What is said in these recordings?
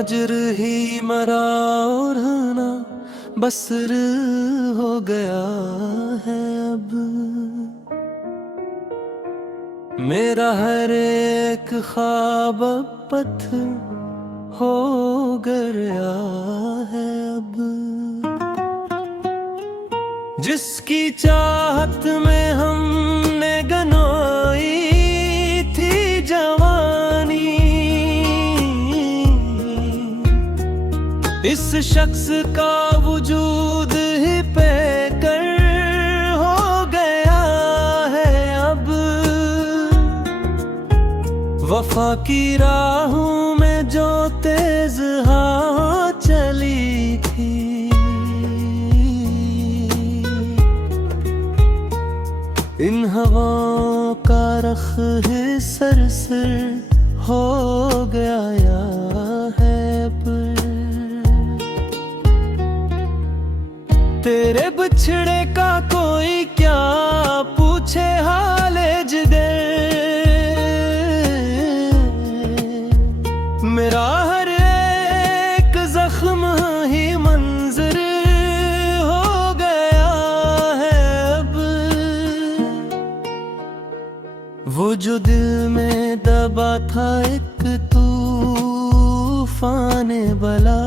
हजर ही मरा और ना बसर हो गया है अब। मेरा हर एक ख्वाब पत्थर हो गया है अब। जिसकी चाहत में हमने गनोई थी जवानी, इस शख्स का वजूद ही बेकर हो गया है अब। वफा की राहों में जो तेज हवा चली थी, इन हवाओं का रख है सरसर हो गया है अब। तेरे बिछड़े का कोई क्या पूछे हाले जिगर, मेरा हर एक जख्म ही मंजर हो गया है अब। वो जो दिल में दबा था एक तूफान बला,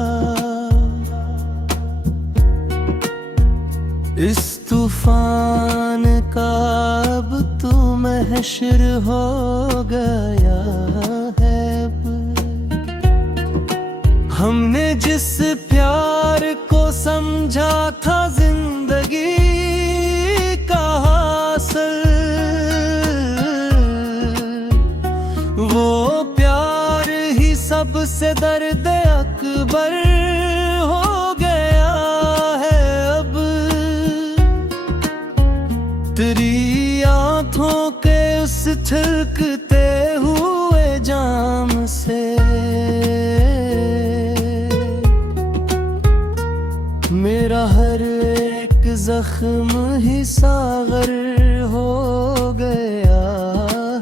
इस तूफान का अब तो महशर हो गया है अब। हमने जिस प्यार को समझा था जिंदगी का हासिल, वो प्यार ही सबसे दर्द अकबर हो गया है अब। तेरी आंखों के उस छलकते हुए जाम से मेरा हर एक जख्म ही सागर हो गया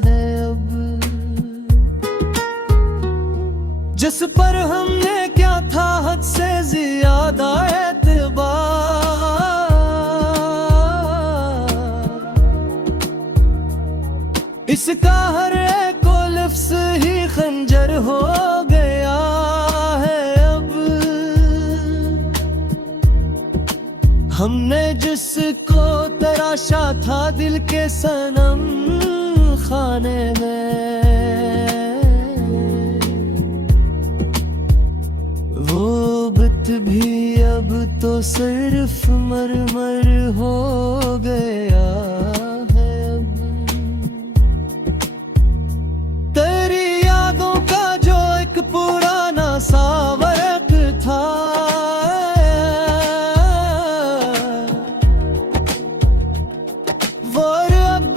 है अब। जिस पर हमने क्या था हद से ज्यादा एतबार, इसका हर एक लफ्ज़ ही खंजर हो गया है अब। हमने जिसको तराशा था दिल के सनम खाने में, वो बुत भी अब तो सिर्फ मरमर हो गया है अब। तेरी यादों का जो एक पुराना सा वर्क था, वो अब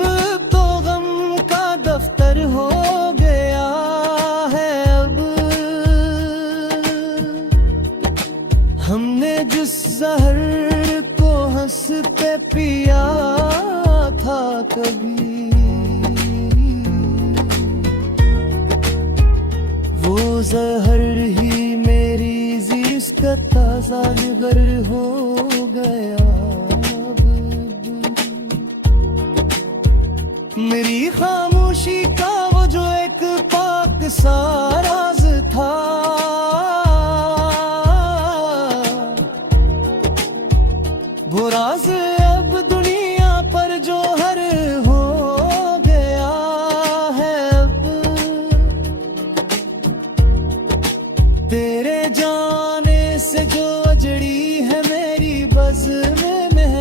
तो गम का दफ्तर हो गया है अब। हमने जिस जहर को हंसते पिया था कभी, वो जहर ही मेरी जिस्म का ताजा जिगर हो गया अब। मेरी खामोशी का वो जो एक पाक सा राज था, वो राज अब दुनिया पर जो हर हो गया है अब। तेरे जाने से जो अजड़ी है मेरी बज़्म में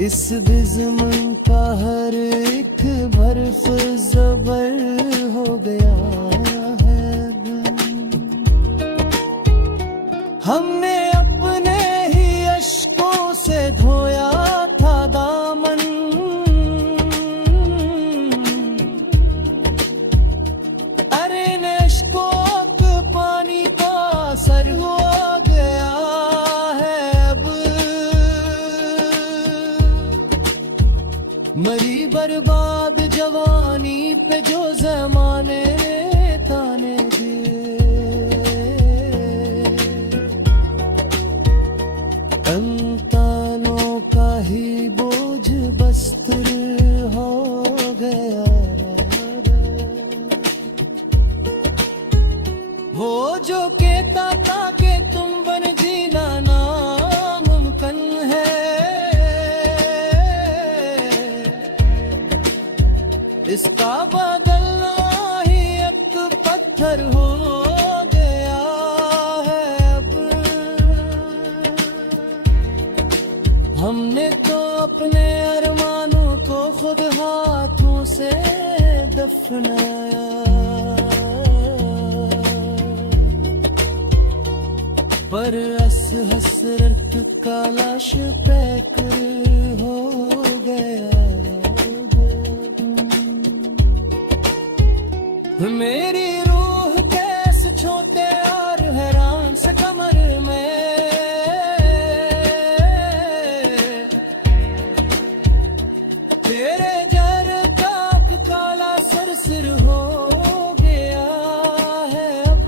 इस बिज़्म का हर एक बर्फ ज़बर हो गया है। हमने अपने ही अश्कों से धोया था दामन, अरे इन अश्कों के पानी का असर हो गया है अब। मरी बर्बाद जवानी वो जो कहता था कि तुम बन जीना नामुमकिन है, इसका बदलना ही एक पत्थर हो गया है अब। हमने तो अपने अरमानों को खुद हाथों से दफनाया, पर हसरत का लाश पैक हो गया। मेरी रूह कैसे छोटे और हैरान से कमर में, तेरे जर तक काला सरसर हो गया है अब।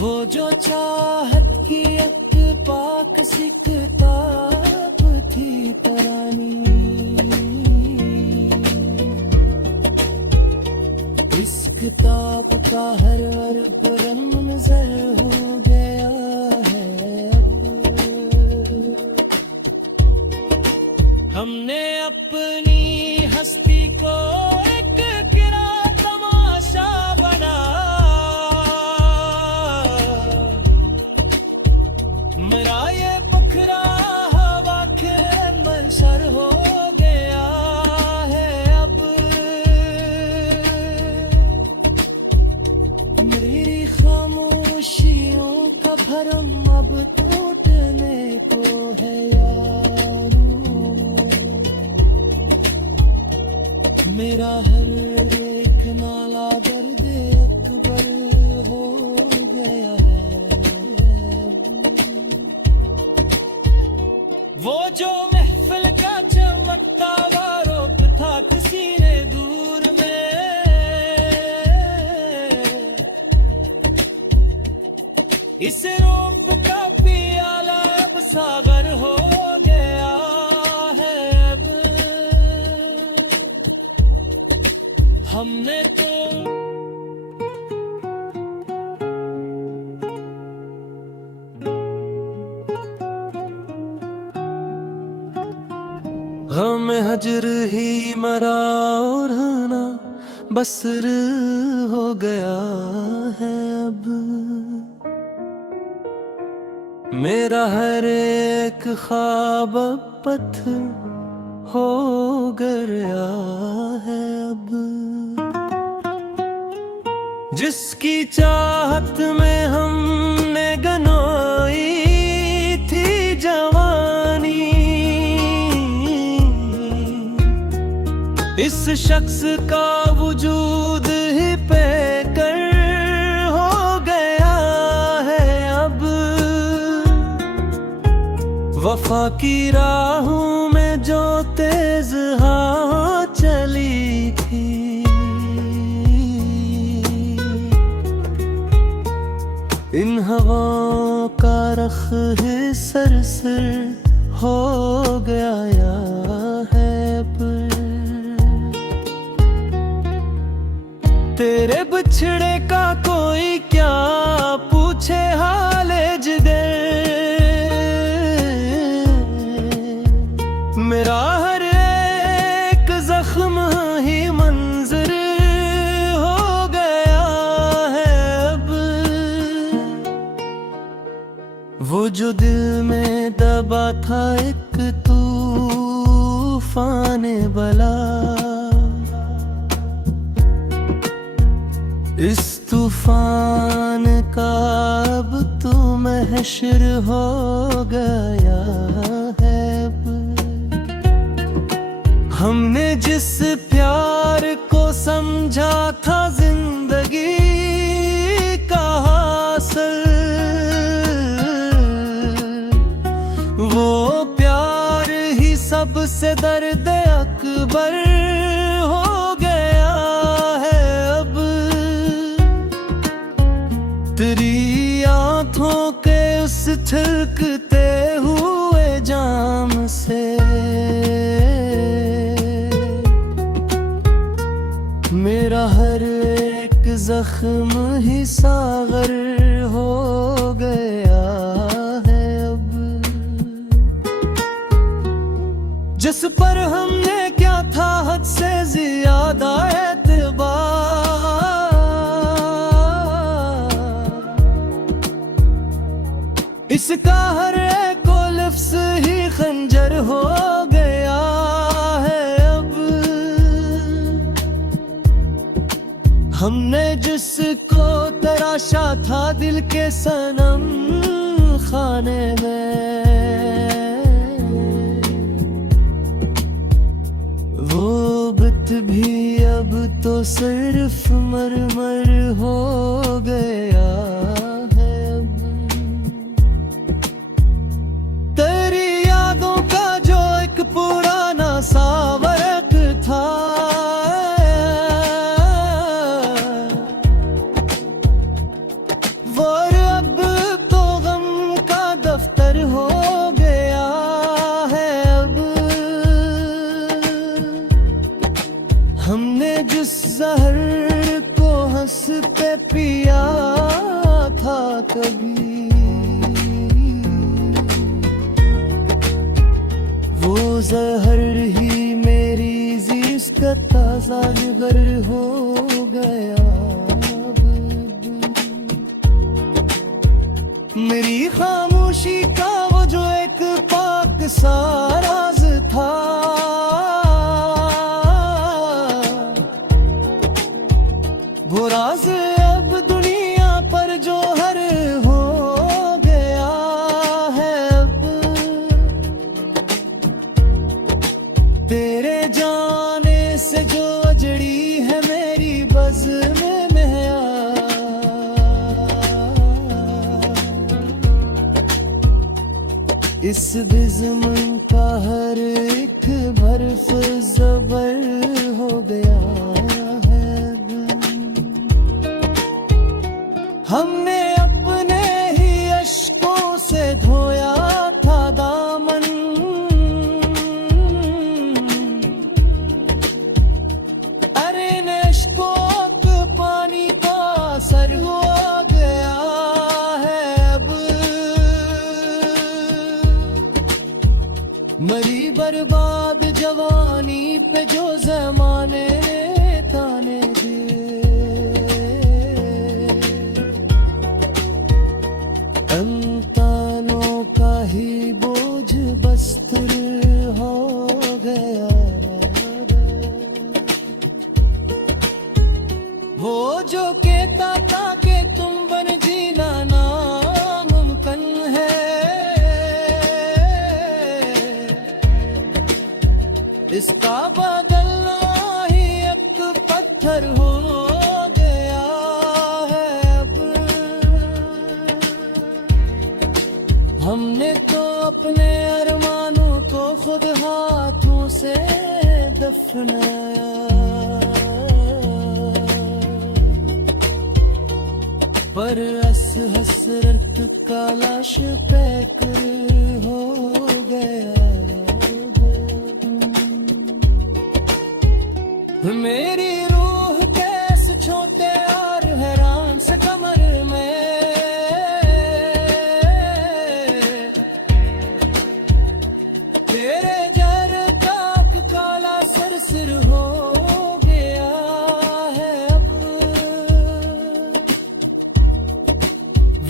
वो जो चाहत की एक पाक सी किताब थी तरानी, इस किताब का हर हरफ रमज़र हो गया है अब। हमने अपनी हस्ती को एक गिरा तमाशा बना, मेरा ये बखरा हवा के मंशर हो गया है अब। मेरी खामोशियों का भरम अब टूटने को है यारो, मेरा हर एक नाला दर्द अकबर हो गया है। वो जो महफिल का चमकता वारोप था किसी ने दूर में, इस रूप का पियाला अब सागर हो गया है अब। हमने तो गम हजर ही मरा और ना बसर हो गया है अब। मेरा हर एक ख्वाब पत्थर हो गया है अब। जिसकी चाहत में हमने गनोई थी जवानी, इस शख्स का वजूद ही बेकर हो गया है अब। वफा की राहों में जो तेज हवा चली थी, इन हवाओं का रख है सरसर हो गया है अब। तेरे बिछड़े का कोई क्या पूछे हाले जिगर, मेरा हर एक जख्म ही मंजर हो गया है अब। वो जो दिल में दबा था एक तूफान बला, इस तूफान का अब तो महशर हो गया है अब। हमने जिस प्यार को समझा था जिंदगी का हासिल, वो प्यार ही सबसे दर्द अकबर हो गया है अब। तेरी आंखों के उस छलकते हुए जाम से मेरा हर जख्म ही सागर हो गया है अब। जिस पर हमने क्या था हद से ज्यादा एतबार, इसका हर एक लफ्ज़ ही खंजर हो गया है अब। हमने जिसको तराशा था दिल के सनम खाने में, वो बुत भी अब तो सिर्फ मरमर हो गया है अब। तेरी यादों का जो एक पुराना सा वर्क था, वो अब तो गम का दफ्तर हो गया है अब। हमने जिस जहर को हंस पे पिया था कभी, वो जहर ही मेरी जिस्म का ताज़ा जिगर हो गया। मेरी खामोशी का वो जो एक पाक सा राज था, वो राज अब दुनिया पर जो हर हो गया है अब। तेरे जाने से जो अजड़ी है मेरी बज़्म में इस बिज़्म का हर एक हर्फ ज़बर हो गया है। हमने अपने ही अश्कों से धोया था दामन, अरे इन अश्कों के पानी का असर हो गया है अब। मरी बर्बाद जवानी पे जो ज़माने ताने दिए, अंतानों का ही बोझ बस्तर हो गया। वो जो कहता था कि तुम बन जीना नामुमकिन है, इसका बदलना ही एक पत्थर हो गया है अब। हमने तो अपने अरमानों को खुद हाथों से दफनाया, पर हसरत का लाश पैक हो गया। मेरी रूह कैसे छोटे और हैरान से कमर में, तेरे जर तक काला सरसर हो गया है अब।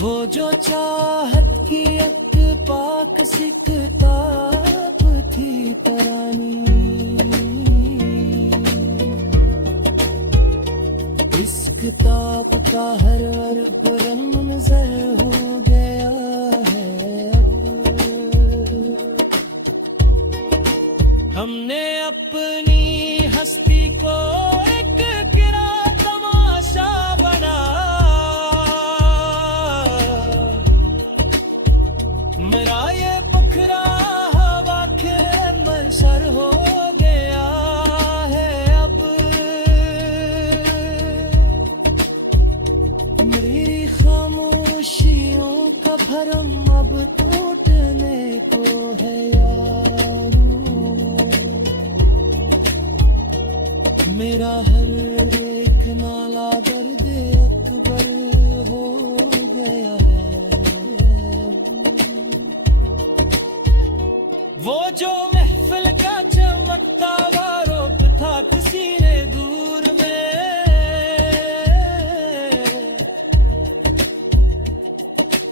वो जो चाहत की एक पाक सी किताब थी तरानी, इस किताब का हर हर्फ रमज़र हो गया है अब। हमने अपनी हस्ती को एक गिरा तमाशा बना, मेरा ये पुखरा हवा के मंशर हो गया है अब। मेरी खामोशियों का भरम अब टूटने को है यारो, मेरा हर एक नाला वाला दर्द अकबर हो गया है वो जो महफिल का चमकता हुआ रोप था सीने दूर में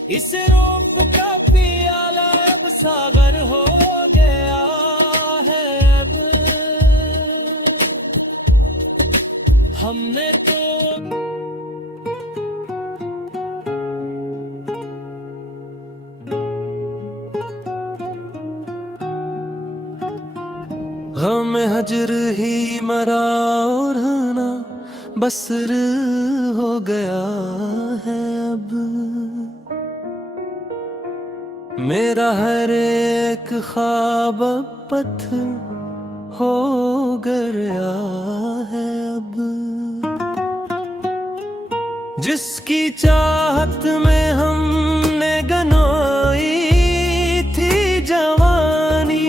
इस रोप का पियाला अब सागर हो गया है अब हमने तो गम हजर ही मरा और ना बसर हो गया है अब मेरा हर एक ख्वाब पत्थर हो गया है अब जिसकी चाहत में हमने गनोई थी जवानी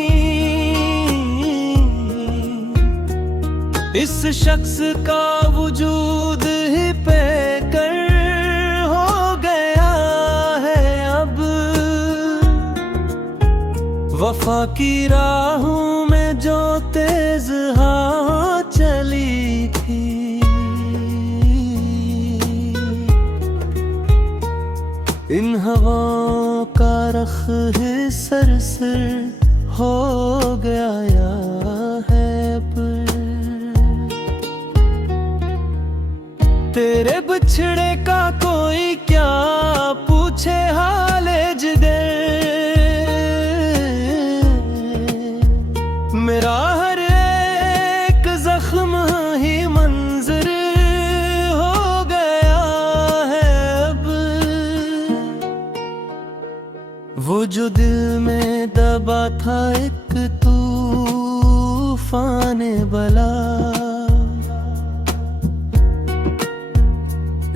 इस शख्स का वजूद ही बेकर हो गया है अब वफा की राहों में जो तेज हवा चली थी इन हवाओं का रख है सरसर हो गया है पर तेरे बिछड़े का कोई क्या पूछे हाले जिगर मेरा हर एक जख्म ही मंजर हो गया है अब वो जो दिल में दबा था एक तूफान बला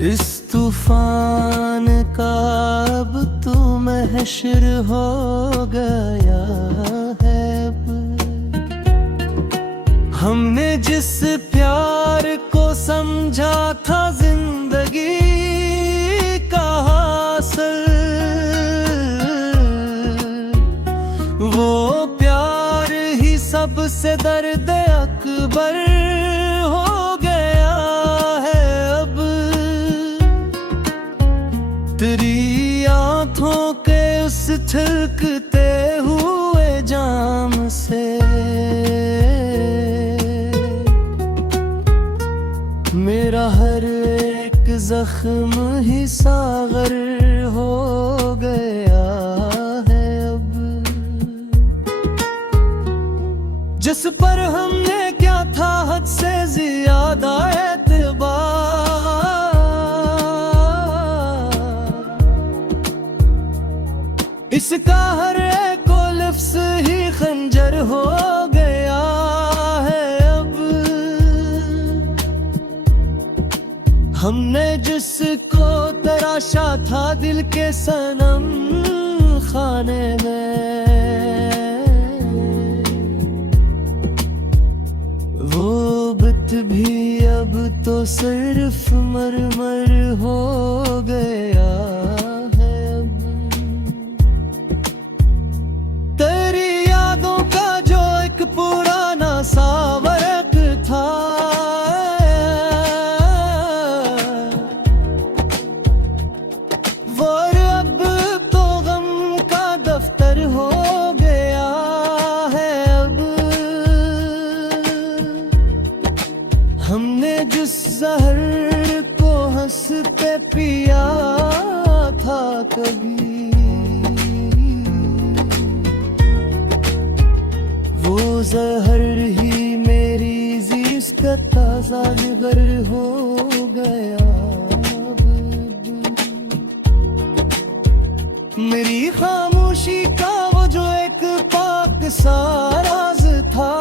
इस तूफान का अब तो महशर हो गया है अब हमने जिस प्यार को समझा था जिंदगी का हासिल वो प्यार ही सबसे दर्द अकबर हो गया है अब तेरी आंखों के उस छलकते हुए जाम से मेरा हर एक जख्म ही सागर हो गया है अब जिस पर हमने क्या था हद से ज्यादा एतबार इसका हर एक लफ्ज़ ही खंजर हो गया है अब हमने जिसको तराशा था दिल के सनम खाने में वो बुत भी अब तो सिर्फ मरमर हो गया है अब तेरी यादों का जो एक पुराना सा वर्क था वो अब तो गम का दफ्तर हो गया है अब हमने जिस जहर को हंसते पिया था कभी वो जहर ही मेरी ज़िंदगी का ताज़ा जिगर हो गया मेरी खामोशी का वो जो एक पाक सा राज था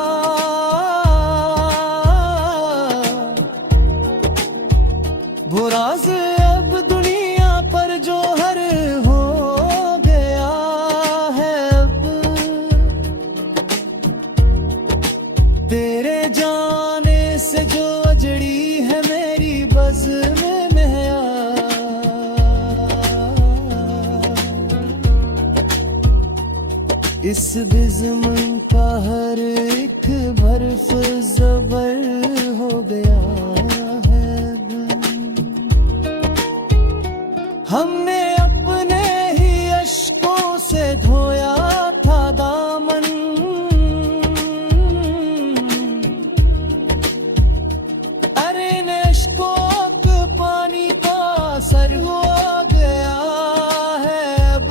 वो राज अब दुनिया पर जो हर हो गया है अब तेरे जाने से जो अजड़ी है मेरी बस में महया। इस बिज़मन का हर एक बर्फ ज़बर हो गया है। हमने अपने ही अश्कों से धोया था दामन, अरे इन अश्कों का पानी का असर हो गया है अब।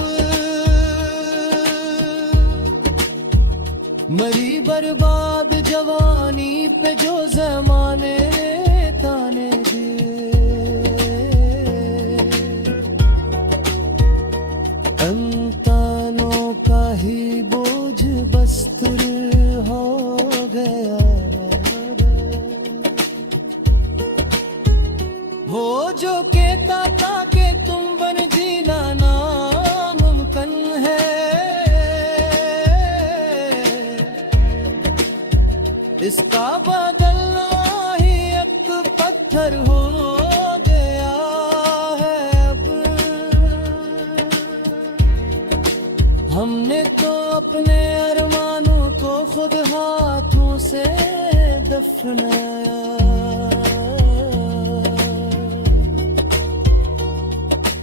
मरी बर्बाद जवानी पे जो ज़माने ने ताने दिए, अंतानों का ही बोझ बस्तर हो गया। वो जो कहता था कि तुम बन जीना नामुमकिन है, इसका बदलना ही एक पत्थर हो गया है अब। हमने तो अपने अरमानों को खुद हाथों से दफनाया,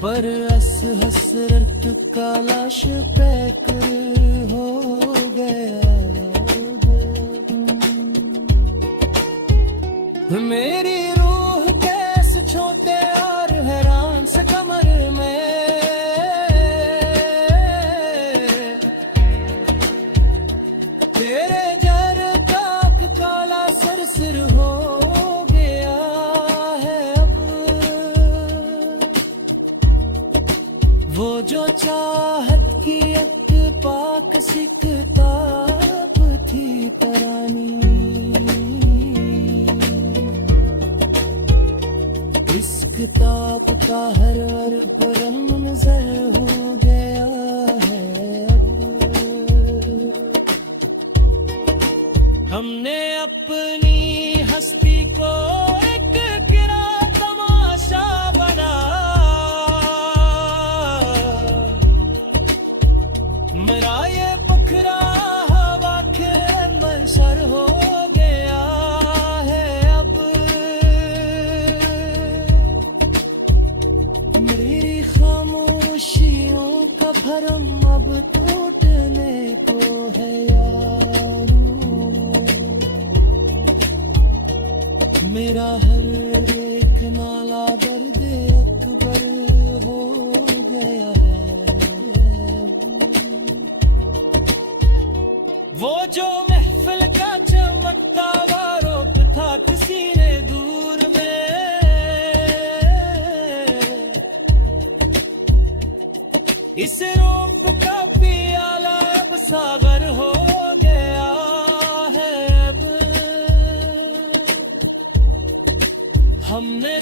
पर हसरत का लाश पैक हो गया। मेरी रूह कैसे छोटे और हैरान से कमर में, तेरे जर का काला सरसर हो गया है अब। वो जो चाहत की एक पाक सी किताब थी तरानी, इस किताब का हर हरफ रंग-नज़र हो गया है अब। हमने अपनी हस्ती को एक गिरा तमाशा बना, मेरा ये पखरा हवा के मंशर हो गया है अब। मेरी खामोशियों का भरम अब टूटने को है यारो, मेरा हर एक नाला दर्द अकबर हो गया है। वो जो महफिल का चमकता हुआ रोप था किसी ने दूर में, इस रोप का पियाला अब सागर हो गया है अब। हमने